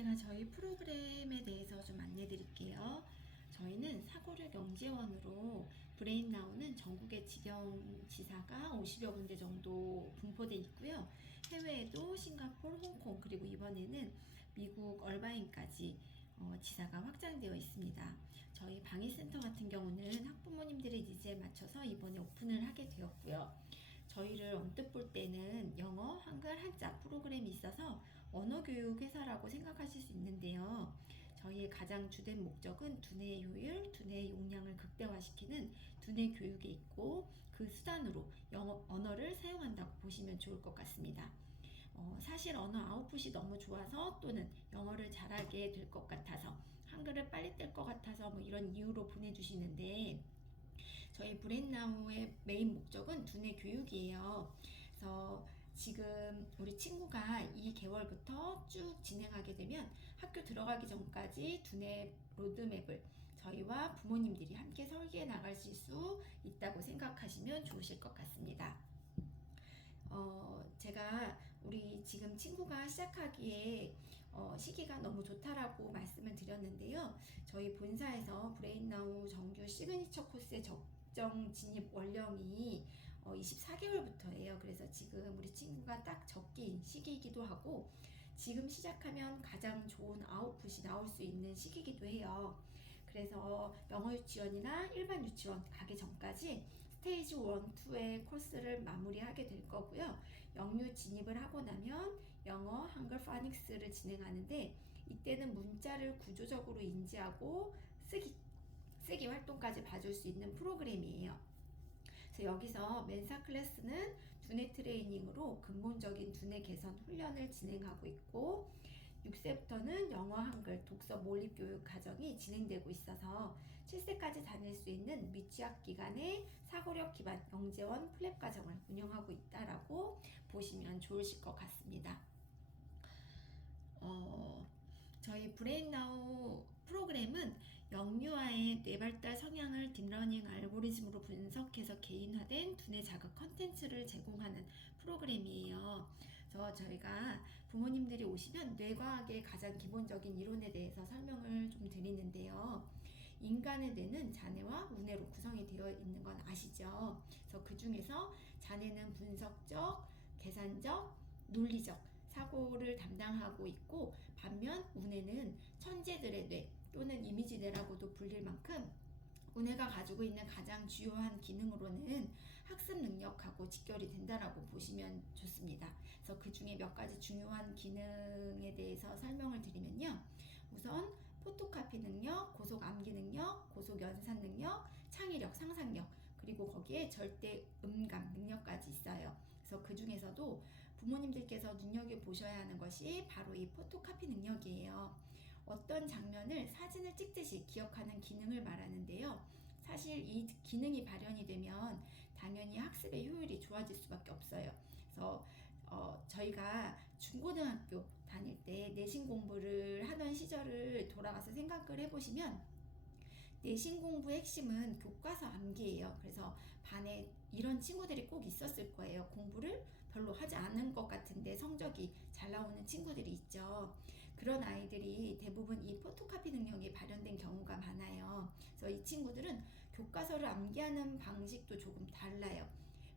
제가 저희 프로그램에 대해서 좀 안내 드릴게요. 저희는 사고력 영재원으로 브레인나우는 전국의 직영 지사가 50여 군데 정도 분포돼 있고요. 해외에도 싱가포르, 홍콩, 그리고 이번에는 미국 얼바인까지 지사가 확장되어 있습니다. 저희 방위센터 같은 경우는 학부모님들의 니즈에 맞춰서 이번에 오픈을 하게 되었고요. 저희를 언뜻 볼 때는 영어, 한글, 한자 프로그램이 있어서 언어교육 회사라고 생각하실 수 있는데요. 저희의 가장 주된 목적은 두뇌의 효율, 두뇌의 용량을 극대화시키는 두뇌 교육에 있고, 그 수단으로 언어를 사용한다고 보시면 좋을 것 같습니다. 사실 언어 아웃풋이 너무 좋아서, 또는 영어를 잘하게 될 것 같아서, 한글을 빨리 뗄 것 같아서 뭐 이런 이유로 보내주시는데, 저희 브레인나우의 메인 목적은 두뇌 교육이에요. 그래서 지금 우리 친구가 2개월부터 쭉 진행하게 되면 학교 들어가기 전까지 두뇌 로드맵을 저희와 부모님들이 함께 설계해 나가실 수 있다고 생각하시면 좋으실 것 같습니다. 제가 우리 지금 친구가 시작하기에 시기가 너무 좋다라고 말씀을 드렸는데요. 저희 본사에서 브레인나우 정규 시그니처 코스의 적정 진입 원령이 24개월부터예요. 그래서 지금 우리 친구가 딱 적기인 시기이기도 하고, 지금 시작하면 가장 좋은 아웃풋이 나올 수 있는 시기이기도 해요. 그래서 영어 유치원이나 일반 유치원 가기 전까지 스테이지 1, 2의 코스를 마무리하게 될 거고요. 영유 진입을 하고 나면 영어, 한글, 파닉스를 진행하는데, 이때는 문자를 구조적으로 인지하고 쓰기 활동까지 봐줄 수 있는 프로그램이에요. 그래서 여기서 멘사 클래스는 두뇌 트레이닝으로 근본적인 두뇌 개선 훈련을 진행하고 있고, 6세부터는 영어, 한글, 독서 몰입 교육 과정이 진행되고 있어서 7세까지 다닐 수 있는 미취학 기간의 사고력 기반 영재원 플랩 과정을 운영하고 있다라고 보시면 좋으실 것 같습니다. 저희 브레인나우 프로그램은 영유아의 뇌발달 성향을 딥러닝 알고리즘으로 분석해서 개인화된 두뇌 자극 컨텐츠를 제공하는 프로그램이에요. 그래서 저희가 부모님들이 오시면 뇌과학의 가장 기본적인 이론에 대해서 설명을 좀 드리는데요. 인간의 뇌는 자뇌와 우뇌로 구성이 되어 있는 건 아시죠? 그래서 그 중에서 자뇌는 분석적, 계산적, 논리적 사고를 담당하고 있고, 반면 우뇌는 천재들의 뇌 또는 이미지 뇌라고도 불릴 만큼, 우뇌가 가지고 있는 가장 주요한 기능으로는 학습 능력하고 직결이 된다라고 보시면 좋습니다. 그래서 그 중에 몇 가지 중요한 기능에 대해서 설명을 드리면요. 우선 포토카피 능력, 고속 암기 능력, 고속 연산 능력, 창의력, 상상력, 그리고 거기에 절대 음감 능력까지 있어요. 그래서 그 중에서도 부모님들께서 눈여겨보셔야 하는 것이 바로 이 포토카피 능력이에요. 어떤 장면을 사진을 찍듯이 기억하는 기능을 말하는데요. 사실 이 기능이 발현이 되면 당연히 학습의 효율이 좋아질 수밖에 없어요. 그래서 저희가 중고등학교 다닐 때 내신 공부를 하던 시절을 돌아가서 생각을 해보시면, 내신 공부의 핵심은 교과서 암기예요. 그래서 반에 이런 친구들이 꼭 있었을 거예요. 공부를 별로 하지 않은 것 같은데 성적이 잘 나오는 친구들이 있죠. 그런 아이들이 대부분 이 포토카피 능력이 발현된 경우가 많아요. 그래서 이 친구들은 교과서를 암기하는 방식도 조금 달라요.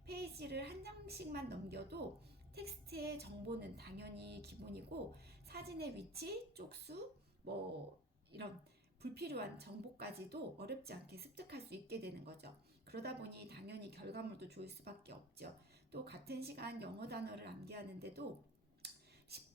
페이지를 한 장씩만 넘겨도 텍스트의 정보는 당연히 기본이고, 사진의 위치, 쪽수, 뭐 이런 불필요한 정보까지도 어렵지 않게 습득할 수 있게 되는 거죠. 그러다 보니 당연히 결과물도 좋을 수밖에 없죠. 또 같은 시간 영어 단어를 암기하는데도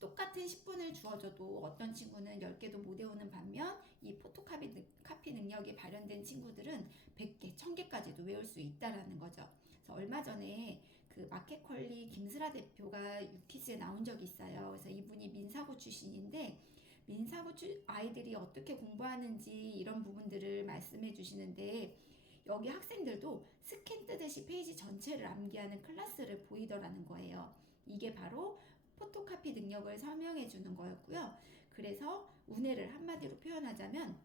똑같은 10분을 주어져도 어떤 친구는 10개도 못 외우는 반면, 이 포토카피 능력이 발현된 친구들은 100개, 1000개까지도 외울 수 있다라는 거죠. 그래서 얼마 전에 그 마켓컬리 김슬아 대표가 유퀴즈에 나온 적이 있어요. 그래서 이분이 민사고 출신인데, 민사고 아이들이 어떻게 공부하는지 이런 부분들을 말씀해 주시는데, 여기 학생들도 스캔 뜨듯이 페이지 전체를 암기하는 클래스를 보이더라는 거예요. 이게 바로 포토카피 능력을 설명해 주는 거였고요. 그래서 우뇌를 한마디로 표현하자면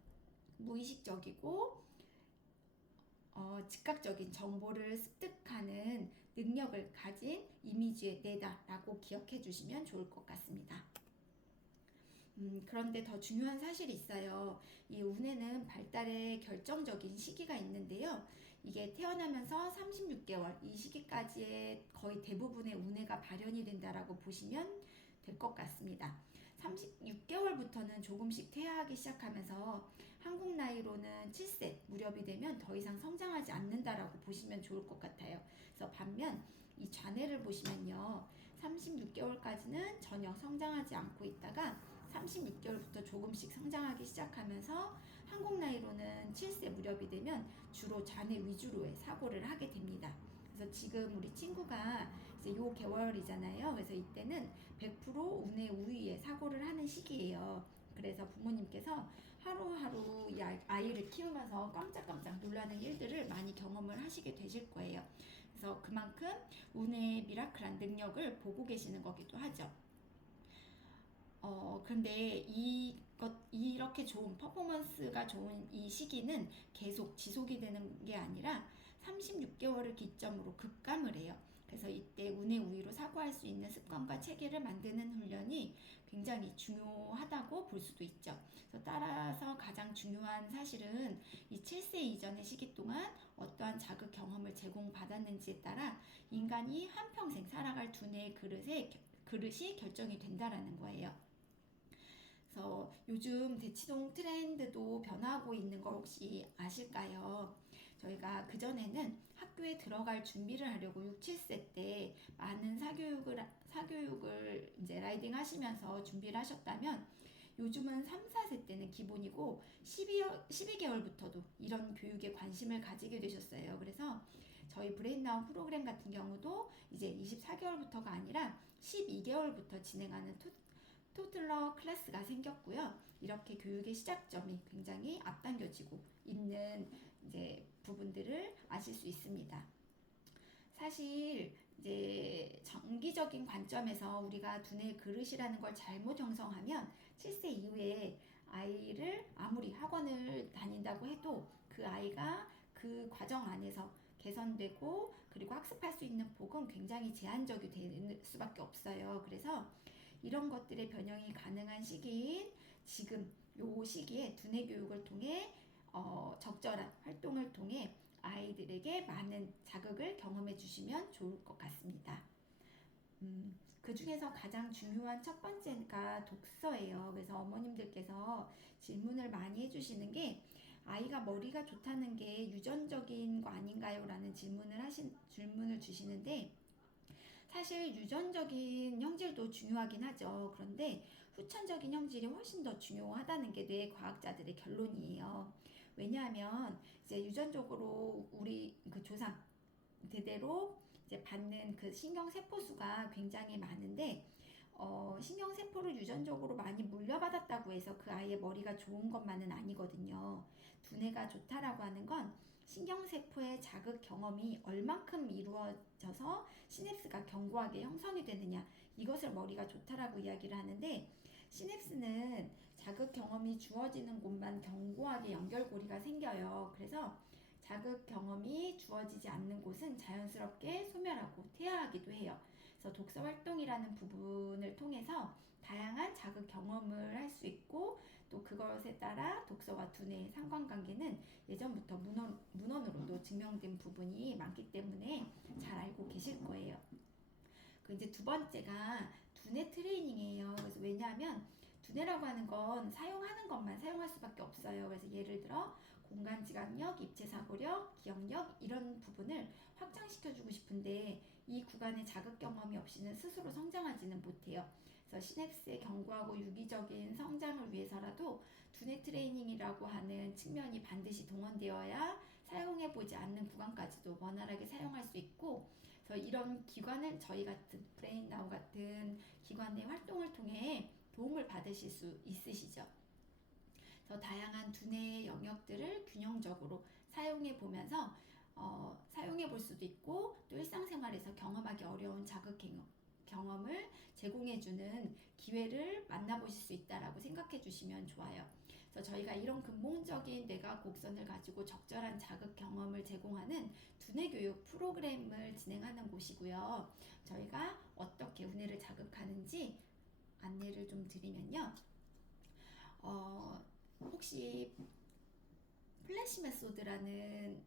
무의식적이고 즉각적인 정보를 습득하는 능력을 가진 이미지의 뇌다라고 기억해 주시면 좋을 것 같습니다. 그런데 더 중요한 사실이 있어요. 이 우뇌는 발달의 결정적인 시기가 있는데요. 이게 태어나면서 36개월, 이 시기까지의 거의 대부분의 우뇌가 발현이 된다라고 보시면 될 것 같습니다. 36개월부터는 조금씩 퇴화하기 시작하면서 한국 나이로는 7세 무렵이 되면 더 이상 성장하지 않는다라고 보시면 좋을 것 같아요. 그래서 반면 이 좌뇌를 보시면요. 36개월까지는 전혀 성장하지 않고 있다가 36개월부터 조금씩 성장하기 시작하면서 한국 나이로는 7세 무렵이 되면 주로 좌뇌 위주로의 사고를 하게 됩니다. 그래서 지금 우리 친구가 이제 요 개월이잖아요. 그래서 이때는 100% 우뇌 우위에 사고를 하는 시기예요. 그래서 부모님께서 하루하루 이 아이를 키우면서 깜짝깜짝 놀라는 일들을 많이 경험을 하시게 되실 거예요. 그래서 그만큼 운의 미라클한 능력을 보고 계시는 거기도 하죠. 그런데 이렇게 좋은 퍼포먼스가 좋은 이 시기는 계속 지속이 되는 게 아니라 36개월을 기점으로 급감을 해요. 그래서 이때 운의 우위로 사고할 수 있는 습관과 체계를 만드는 훈련이 굉장히 중요하다고 볼 수도 있죠. 그래서 따라서 가장 중요한 사실은 이 7세 이전의 시기 동안 어떠한 자극 경험을 제공받았는지에 따라 인간이 한평생 살아갈 두뇌의 그릇이 결정이 된다라는 거예요. 그래서 요즘 대치동 트렌드도 변하고 있는 걸 혹시 아실까요? 저희가 그전에는 학교에 들어갈 준비를 하려고 6, 7세 때 많은 사교육을 이제 라이딩 하시면서 준비를 하셨다면 요즘은 3, 4세 때는 기본이고 12개월부터도 이런 교육에 관심을 가지게 되셨어요. 그래서 저희 브레인나우 프로그램 같은 경우도 이제 24개월부터가 아니라 12개월부터 진행하는 토들러 클래스가 생겼고요. 이렇게 교육의 시작점이 굉장히 앞당겨지고 있는 이제 부분들을 아실 수 있습니다. 사실 이제 정기적인 관점에서 우리가 두뇌의 그릇이라는 걸 잘못 형성하면 7세 이후에 아이를 아무리 학원을 다닌다고 해도 그 아이가 그 과정 안에서 개선되고 그리고 학습할 수 있는 폭은 굉장히 제한적이 될 수밖에 없어요. 그래서 이런 것들의 변형이 가능한 시기인 지금 요 시기에 두뇌 교육을 통해 적절한 활동을 통해 아이들에게 많은 자극을 경험해 주시면 좋을 것 같습니다. 그 중에서 가장 중요한 첫 번째가 독서예요. 그래서 어머님들께서 질문을 많이 해주시는 게 아이가 머리가 좋다는 게 유전적인 거 아닌가요? 라는 질문을 주시는데 사실 유전적인 형질도 중요하긴 하죠. 그런데 후천적인 형질이 훨씬 더 중요하다는 게 뇌과학자들의 결론이에요. 왜냐하면 이제 유전적으로 우리 그 조상 대대로 이제 받는 그 신경세포 수가 굉장히 많은데 신경세포를 유전적으로 많이 물려받았다고 해서 그 아이의 머리가 좋은 것만은 아니거든요. 두뇌가 좋다라고 하는 건 신경세포의 자극 경험이 얼만큼 이루어져서 시냅스가 견고하게 형성이 되느냐 이것을 머리가 좋다라고 이야기를 하는데 시냅스는 자극 경험이 주어지는 곳만 견고하게 연결고리가 생겨요. 그래서 자극 경험이 주어지지 않는 곳은 자연스럽게 소멸하고 퇴화하기도 해요. 그래서 독서 활동이라는 부분을 통해서 다양한 자극 경험을 할 수 있고 또 그것에 따라 독서와 두뇌의 상관관계는 예전부터 문헌으로도 증명된 부분이 많기 때문에 잘 알고 계실 거예요. 그 이제 두 번째가 두뇌 트레이닝이에요. 그래서 왜냐하면 두뇌라고 하는 건 사용하는 것만 사용할 수밖에 없어요. 그래서 예를 들어 공간지각력, 입체사고력, 기억력 이런 부분을 확장시켜주고 싶은데 이 구간의 자극 경험이 없이는 스스로 성장하지는 못해요. 그래서 시냅스의 견고하고 유기적인 성장을 위해서라도 두뇌 트레이닝이라고 하는 측면이 반드시 동원되어야 사용해보지 않는 구간까지도 원활하게 사용할 수 있고 그래서 이런 기관을 저희 같은 브레인나우 같은 기관의 활동을 통해 도움을 받으실 수 있으시죠. 그래서 다양한 두뇌의 영역들을 균형적으로 사용해 보면서 사용해 볼 수도 있고 또 일상생활에서 경험하기 어려운 자극 경험을 제공해주는 기회를 만나보실 수 있다라고 생각해 주시면 좋아요. 그래서 저희가 이런 근본적인 뇌과학 곡선을 가지고 적절한 자극 경험을 제공하는 두뇌 교육 프로그램을 진행하는 곳이고요. 저희가 어떻게 두뇌를 자극하는지 안내를 좀 드리면요. 혹시 플래시 메소드라는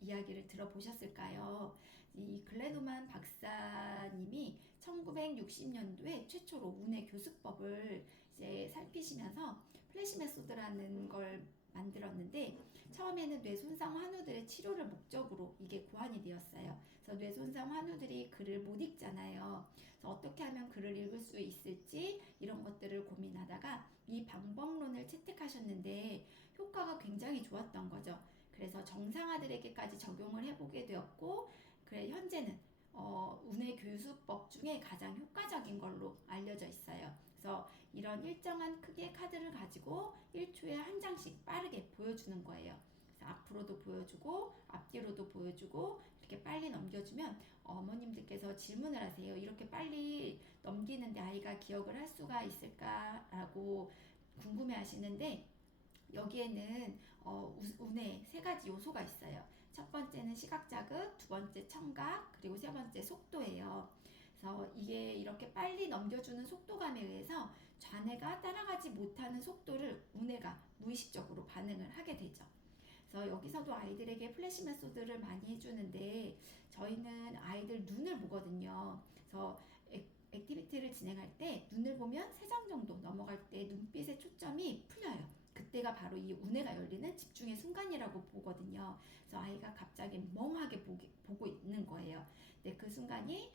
이야기를 들어보셨을까요? 이 글레노만 박사님이 1960년도에 최초로 운해 교수법을 이제 살피시면서 플래시 메소드라는 걸 만들었는데, 처음에는 뇌손상 환우들의 치료를 목적으로 이게 고안이 되었어요. 그래서 뇌손상 환우들이 글을 못 읽잖아요. 그래서 어떻게 하면 글을 읽을 수 있을지 이런 것들을 고민하다가 이 방법론을 채택하셨는데 효과가 굉장히 좋았던 거죠. 그래서 정상아들에게까지 적용을 해보게 되었고, 그래 현재는 운해 교수법 중에 가장 효과적인 걸로 알려져 있어요. 그래서 이런 일정한 크기의 카드를 가지고 1초에 한 장씩 빠르게 보여주는 거예요. 그래서 앞으로도 보여주고 앞뒤로도 보여주고 이렇게 빨리 넘겨주면 어머님들께서 질문을 하세요. 이렇게 빨리 넘기는데 아이가 기억을 할 수가 있을까라고 궁금해 하시는데, 여기에는 운에 세 가지 요소가 있어요. 첫 번째는 시각 자극, 두 번째 청각, 그리고 세 번째 속도예요. 그래서 이게 이렇게 빨리 넘겨주는 속도감에 의해서 좌뇌가 따라가지 못하는 속도를 우뇌가 무의식적으로 반응을 하게 되죠. 그래서 여기서도 아이들에게 플래시 메소드를 많이 해주는데, 저희는 아이들 눈을 보거든요. 그래서 액티비티를 진행할 때 눈을 보면 3장 정도 넘어갈 때 눈빛의 초점이 풀려요. 그때가 바로 이 우뇌가 열리는 집중의 순간이라고 보거든요. 그래서 아이가 갑자기 멍하게 보고 있는 거예요. 근데 그 순간에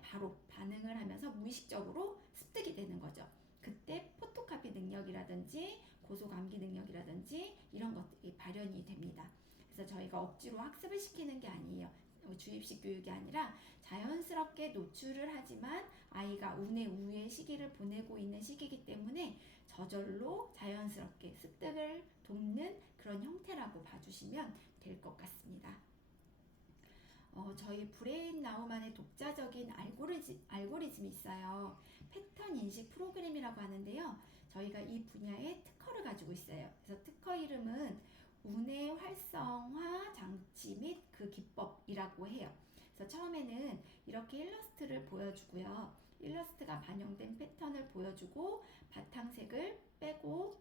바로 반응을 하면서 무의식적으로 습득이 되는 거죠. 그때 포토카피 능력이라든지 고소감기 능력이라든지 이런 것들이 발현이 됩니다. 그래서 저희가 억지로 학습을 시키는 게 아니에요. 주입식 교육이 아니라 자연스럽게 노출을 하지만 아이가 운의 우의 시기를 보내고 있는 시기이기 때문에 저절로 자연스럽게 습득을 돕는 그런 형태라고 봐주시면 될 것 같습니다. 저희 브레인 나우만의 독자적인 알고리즘이 있어요. 패턴 인식 프로그램이라고 하는데요. 저희가 이 분야에 특허를 가지고 있어요. 그래서 특허 이름은 운의 활성화 장치 및 그 기법이라고 해요. 그래서 처음에는 이렇게 일러스트를 보여주고요. 일러스트가 반영된 패턴을 보여주고 바탕색을 빼고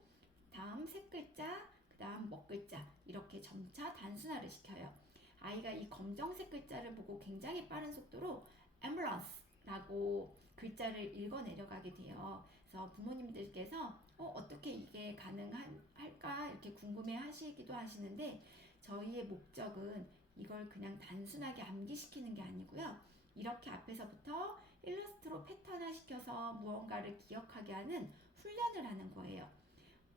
다음 색 글자, 그 다음 먹 글자 이렇게 점차 단순화를 시켜요. 아이가 이 검정색 글자를 보고 굉장히 빠른 속도로 ambulance라고 글자를 읽어 내려가게 돼요. 그래서 부모님들께서 어떻게 이게 가능할까 이렇게 궁금해 하시기도 하시는데, 저희의 목적은 이걸 그냥 단순하게 암기시키는 게 아니고요. 이렇게 앞에서부터 일러스트로 패턴화 시켜서 무언가를 기억하게 하는 훈련을 하는 거예요.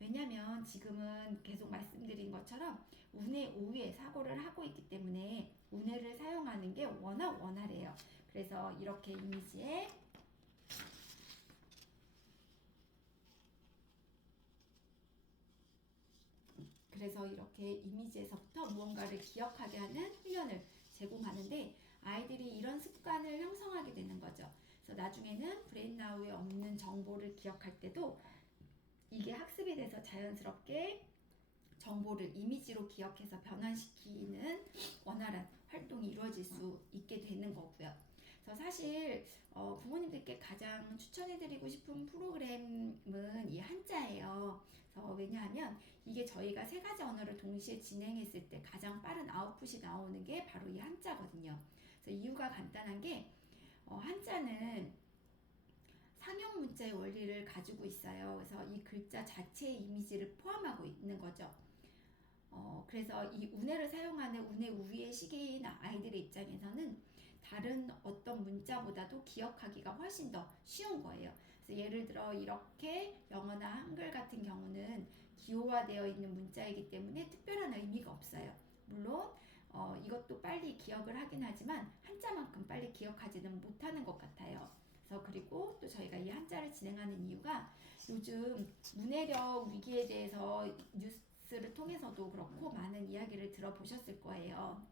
왜냐면 지금은 계속 말씀드린 것처럼 운해 오류의 사고를 하고 있기 때문에 운해를 사용하는 게 워낙 원활해요. 그래서 이렇게 이미지에서부터 무언가를 기억하게 하는 훈련을 제공하는데, 아이들이 이런 습관을 형성하게 되는 거죠. 그래서 나중에는 브레인나우에 없는 정보를 기억할 때도 이게 학습이 돼서 자연스럽게 정보를 이미지로 기억해서 변환시키는 원활한 활동이 이루어질 수 있게 되는 거고요. 그래서 사실 부모님들께 가장 추천해드리고 싶은 프로그램은 이 한자예요. 그래서 왜냐하면 이게 저희가 세 가지 언어를 동시에 진행했을 때 가장 빠른 아웃풋이 나오는 게 바로 이 한자거든요. 그래서 이유가 간단한 게 한자는 상형 문자의 원리를 가지고 있어요. 그래서 이 글자 자체의 이미지를 포함하고 있는 거죠. 그래서 이 운해를 사용하는 운해 우위의 시기인 아이들의 입장에서는 다른 어떤 문자보다도 기억하기가 훨씬 더 쉬운 거예요. 그래서 예를 들어 이렇게 영어나 한글 같은 경우는 기호화되어 있는 문자이기 때문에 특별한 의미가 없어요. 물론 이것도 빨리 기억을 하긴 하지만 한자만큼 빨리 기억하지는 못하는 것 같아요. 그래서 그리고 또 저희가 이 한자를 진행하는 이유가 요즘 문해력 위기에 대해서 뉴스를 통해서도 그렇고 많은 이야기를 들어보셨을 거예요.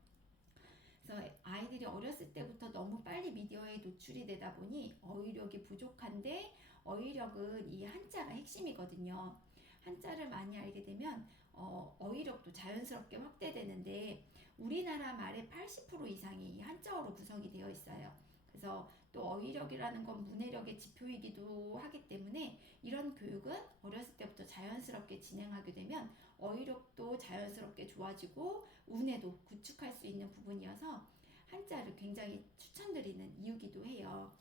그래서 아이들이 어렸을 때부터 너무 빨리 미디어에 노출이 되다 보니 어휘력이 부족한데, 어휘력은 이 한자가 핵심이거든요. 한자를 많이 알게 되면 어휘력도 자연스럽게 확대되는데, 우리나라 말의 80% 이상이 한자어로 구성이 되어 있어요. 그래서 또 어휘력이라는 건 문해력의 지표이기도 하기 때문에 이런 교육은 어렸을 때 자연스럽게 진행하게 되면 어휘력도 자연스럽게 좋아지고 운해도 구축할 수 있는 부분이어서 한자를 굉장히 추천드리는 이유기도 해요.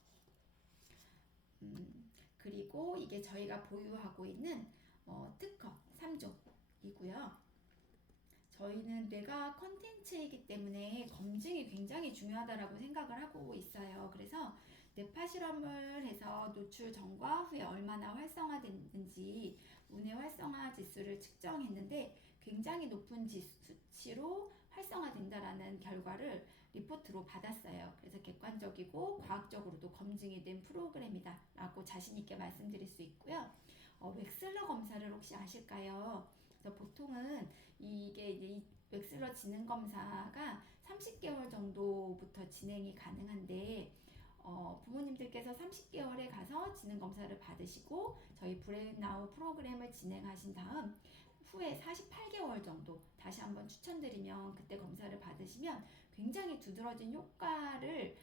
그리고 이게 저희가 보유하고 있는 특허 3종이고요. 저희는 뇌가 컨텐츠이기 때문에 검증이 굉장히 중요하다고 생각을 하고 있어요. 그래서 뇌파 실험을 해서 노출 전과 후에 얼마나 활성화됐는지 운의 활성화 지수를 측정했는데 굉장히 높은 수치로 활성화된다라는 결과를 리포트로 받았어요. 그래서 객관적이고 과학적으로도 검증이 된 프로그램이다 라고 자신있게 말씀드릴 수 있고요. 웩슬러 검사를 혹시 아실까요? 그래서 보통은 이게 이제 이 웩슬러 지능 검사가 30개월 정도부터 진행이 가능한데 부모님들께서 30개월에 가서 지능 검사를 받으시고 저희 브레인나우 프로그램을 진행하신 다음 후에 48개월 정도 다시 한번 추천드리면 그때 검사를 받으시면 굉장히 두드러진 효과를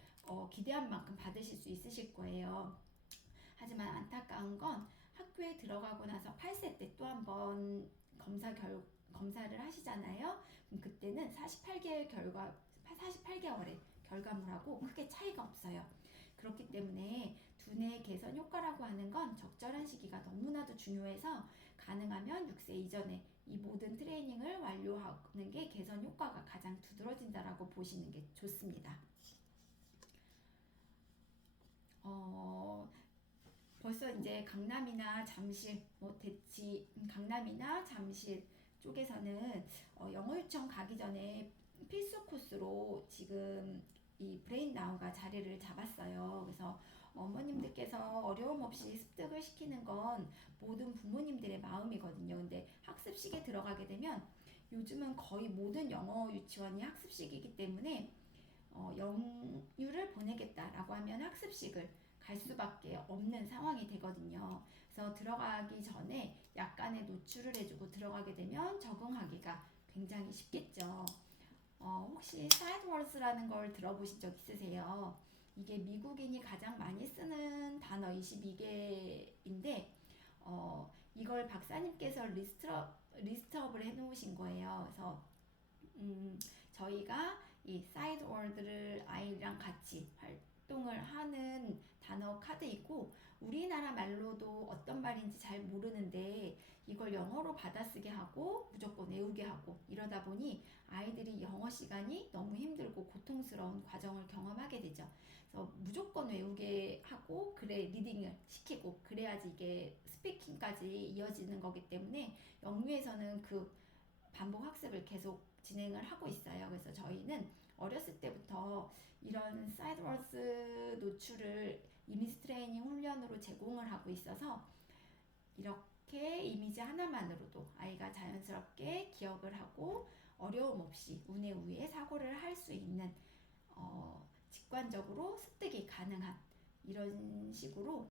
기대한 만큼 받으실 수 있으실 거예요. 하지만 안타까운 건 학교에 들어가고 나서 8세 때 또 한번 검사를 하시잖아요. 그럼 그때는 48개월의 결과물하고 크게 차이가 없어요. 그렇기 때문에 두뇌 개선 효과라고 하는 건 적절한 시기가 너무나도 중요해서 가능하면 6세 이전에 이 모든 트레이닝을 완료하는 게 개선 효과가 가장 두드러진다라고 보시는 게 좋습니다. 벌써 이제 강남이나 잠실, 강남이나 잠실 쪽에서는 영어 유치원 가기 전에 필수 코스로 지금 이 브레인나우가 자리를 잡았어요. 그래서 어머님들께서 어려움 없이 습득을 시키는 건 모든 부모님들의 마음이거든요. 근데 학습식에 들어가게 되면 요즘은 거의 모든 영어 유치원이 학습식이기 때문에 영유를 보내겠다라고 하면 학습식을 갈 수밖에 없는 상황이 되거든요. 그래서 들어가기 전에 약간의 노출을 해주고 들어가게 되면 적응하기가 굉장히 쉽겠죠. 혹시 사이드워스라는 걸 들어보신 적 있으세요? 이게 미국인이 가장 많이 쓰는 단어 22개인데 이걸 박사님께서 리스트업을 해놓으신 거예요. 그래서 저희가 이 사이드 월드를 아이랑 같이 활동을 하는 단어 카드이고 우리나라 말로도 어떤 말인지 잘 모르는데 이걸 영어로 받아쓰게 하고 무조건 외우게 하고 이러다 보니 아이들이 영어 시간이 너무 힘들고 고통스러운 과정을 경험하게 되죠. 그래서 무조건 외우게 하고 그래 리딩을 시키고 그래야지 이게 스피킹까지 이어지는 거기 때문에 영유에서는 그 반복 학습을 계속 진행을 하고 있어요. 그래서 저희는 어렸을 때부터 이런 사이드워스 노출을 이미지 트레이닝 훈련으로 제공을 하고 있어서 이렇게 이미지 하나만으로도 아이가 자연스럽게 기억을 하고 어려움 없이 운에 의해 사고를 할 수 있는 직관적으로 습득이 가능한 이런 식으로